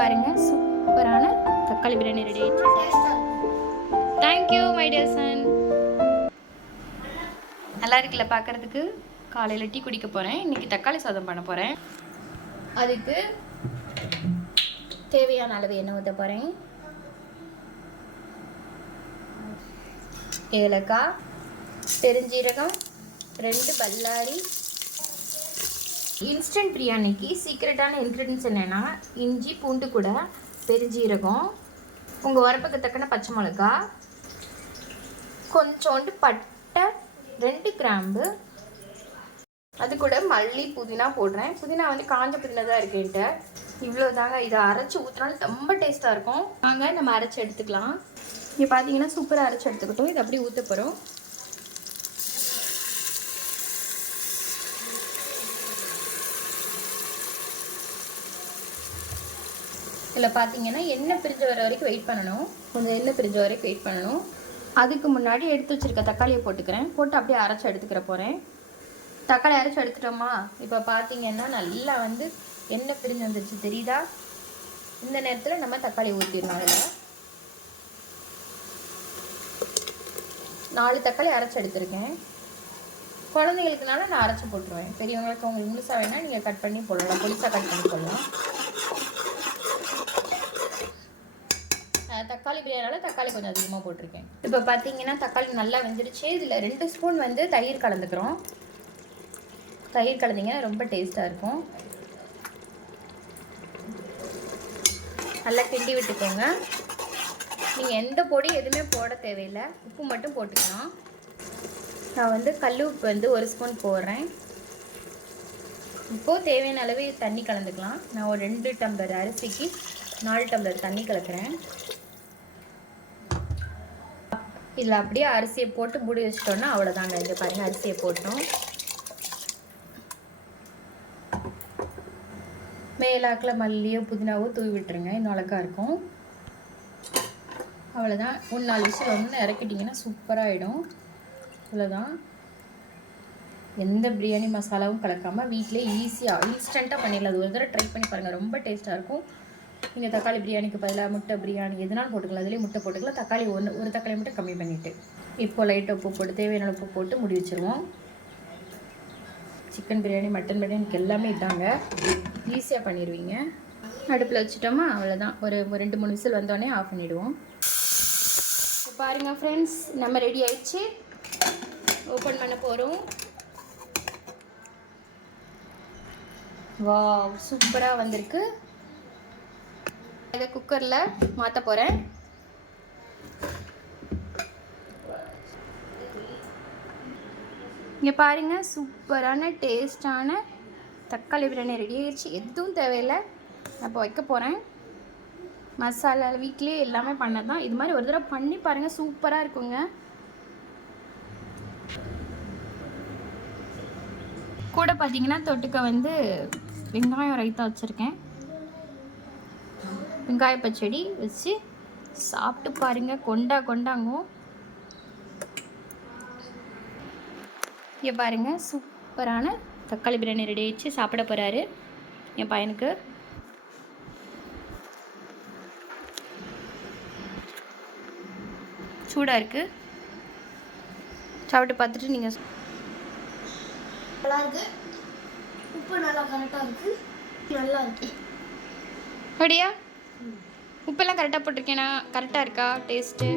பாருங்கள் சூப்பரான தக்காளி பிரியாணி ரெடி ஆயிடுச்சு. Thank you my dear son. நல்லா இருக்குல்ல பார்க்குறதுக்கு. காலையில் டீ குடிக்க போகிறேன். இன்றைக்கி தக்காளி சாதம் பண்ண போகிறேன். அதுக்கு தேவையான அளவு எண்ணெய் ஊற்ற போகிறேன். ஏலக்காய், பெருஞ்சீரகம், 2 பல்லாரி. இன்ஸ்டன்ட் பிரியாணிக்கு சீக்ரெட்டான இன்க்ரீடியன்ஸ் என்னென்னா இஞ்சி பூண்டு கூட பெருஞ்சீரகம், உங்கள் உரப்புக்கு தக்கன பச்சை மிளகா, கொஞ்சோண்டு பட்டை, 2 கிராம்பு, அது கூட மல்லி புதினா போடுறேன். புதினா வந்து காஞ்ச புதினா தான் இருக்குன்ட்டு. இவ்வளோ தாங்க. இதை அரைச்சி ஊற்றினாலும் ரொம்ப டேஸ்ட்டாக இருக்கும். வாங்க நம்ம அரைச்சி எடுத்துக்கலாம். இங்கே பார்த்தீங்கன்னா சூப்பராக அரைச்சி எடுத்துக்கிட்டோம். இது அப்படியே ஊற்ற போகிறோம். இதில் பார்த்தீங்கன்னா எண்ணெய் பிரிஞ்ச வர வரைக்கும் வெயிட் பண்ணணும். கொஞ்சம் எண்ணெய் பிரிஞ்ச வரைக்கும் வெயிட் பண்ணணும். அதுக்கு முன்னாடி எடுத்து வச்சுருக்க தக்காளியை போட்டுக்கிறேன். போட்டு அப்படியே அரைச்சி எடுத்துக்கிற போகிறேன். தக்காளி அரைச்சி எடுத்துட்டோமா? இப்போ பார்த்தீங்கன்னா நல்லா வந்து எண்ணெய் பிரிஞ்சு வந்துருச்சு, தெரியுதா? இந்த நேரத்தில் நம்ம தக்காளி ஊற்றிடணும். அதில் 4 தக்காளி அரைச்சி எடுத்துருக்கேன். குழந்தைங்களுக்குனால நான் அரைச்சி போட்டுருவேன். பெரியவங்களுக்கு உங்களுக்கு முழுசாக வேணால் நீங்கள் கட் பண்ணி போடலாம், பொடிசாக கட் பண்ணி போடலாம். தக்காளி பிரியாணினால தக்காளி கொஞ்சம் அதிகமாக போட்டிருக்கேன். இப்போ பார்த்தீங்கன்னா தக்காளி நல்லா வெந்துருச்சு. இதில் 2 ஸ்பூன் வந்து தயிர் கலந்துக்கிறோம். தயிர் கலந்தீங்கன்னா ரொம்ப டேஸ்ட்டாக இருக்கும். நல்லா கிண்டி விட்டுக்கோங்க. நீங்கள் எந்த பொடி எதுவுமே போட தேவையில்லை, உப்பு மட்டும் போட்டுக்கலாம். நான் வந்து கல் உப்பு வந்து 1 ஸ்பூன் போடுறேன். இப்போது தேவையான அளவு தண்ணி கலந்துக்கலாம். நான் ஒரு 2 டம்ளர் அரிசிக்கு 4 டம்ளர் தண்ணி கலக்கிறேன். இதில் அப்படியே அரிசியை போட்டு மூடி வச்சிட்டோன்னா அவ்வளோதாங்க. இங்கே பாருங்கள், அரிசியை போட்டோம். மேலாக்கில் மல்லியோ புதினாவோ தூவி விட்டுருங்க, இன்னும் அழகாக இருக்கும். அவ்வளோதான். 3-4 விசில் வந்து இறக்கிட்டிங்கன்னா சூப்பராகிடும். அவ்வளோதான். எந்த பிரியாணி மசாலாவும் கலக்காமல் வீட்டிலே ஈஸியாக இன்ஸ்டண்ட்டாக பண்ணிடலாம். அது ஒரு தடவை ட்ரை பண்ணி பாருங்கள், ரொம்ப டேஸ்ட்டாக இருக்கும். நீங்கள் தக்காளி பிரியாணிக்கு பதிலாக முட்டை பிரியாணி எதுனாலும் போட்டுக்கலாம். அதிலே முட்டை போட்டுக்கலாம். தக்காளி ஒரு தக்காளி மட்டும் கம்மி பண்ணிவிட்டு இப்போ லைட்டாக உப்பு போட்டு தேவையான உப்பு போட்டு முடி வச்சுருவோம். சிக்கன் பிரியாணி, மட்டன் பிரியாணிக்கு எல்லாமே இதாங்க, ஈஸியாக பண்ணிடுவீங்க. அடுப்பில் வச்சுட்டோமா? அவ்வளோதான். ஒரு 2-3 விசில் வந்தோடனே ஆஃப் பண்ணிவிடுவோம். இப்போ பாருங்கள் ஃப்ரெண்ட்ஸ், நம்ம ரெடி ஆயிடுச்சு. ஓப்பன் பண்ண போகிறோம். வாவ், சூப்பராக வந்திருக்கு. இதை குக்கரில் மாற்ற போகிறேன். இங்கே பாருங்கள், சூப்பரான டேஸ்டான தக்காளி பிரியாணி ரெடி ஆகிடுச்சு. எதுவும் தேவையில்லை. நான் இப்போ வைக்க போகிறேன். மசாலா வீட்டிலே எல்லாமே பண்ணது தான். இது மாதிரி ஒரு தடவை பண்ணி பாருங்கள், சூப்பராக இருக்குங்க. கூட பார்த்தீங்கன்னா தொட்டுக்க வந்து வெங்காயம் ரைத்தா வச்சுருக்கேன். வெங்காய பச்சடி வச்சு சாப்பிட்டு பாருங்கள். கொண்டாங்கோ. இங்கே பாருங்கள், சூப்பரான தக்காளி பிரியாணி ரெடி ஆகிடுச்சு. சாப்பிட போகிறாரு என் பையனுக்கு. சூடாக இருக்குது. சாப்பிட்டு பார்த்துட்டு நீங்கள். நல்லா இருக்கு. உப்பு நல்லா கரெக்டாக இருக்குது. நல்லா இருக்கு. அப்படியா? உப்பெல்லாம் கரெக்டாக போட்டிருக்கேனா? கரெக்டாக இருக்கா டேஸ்ட்டு?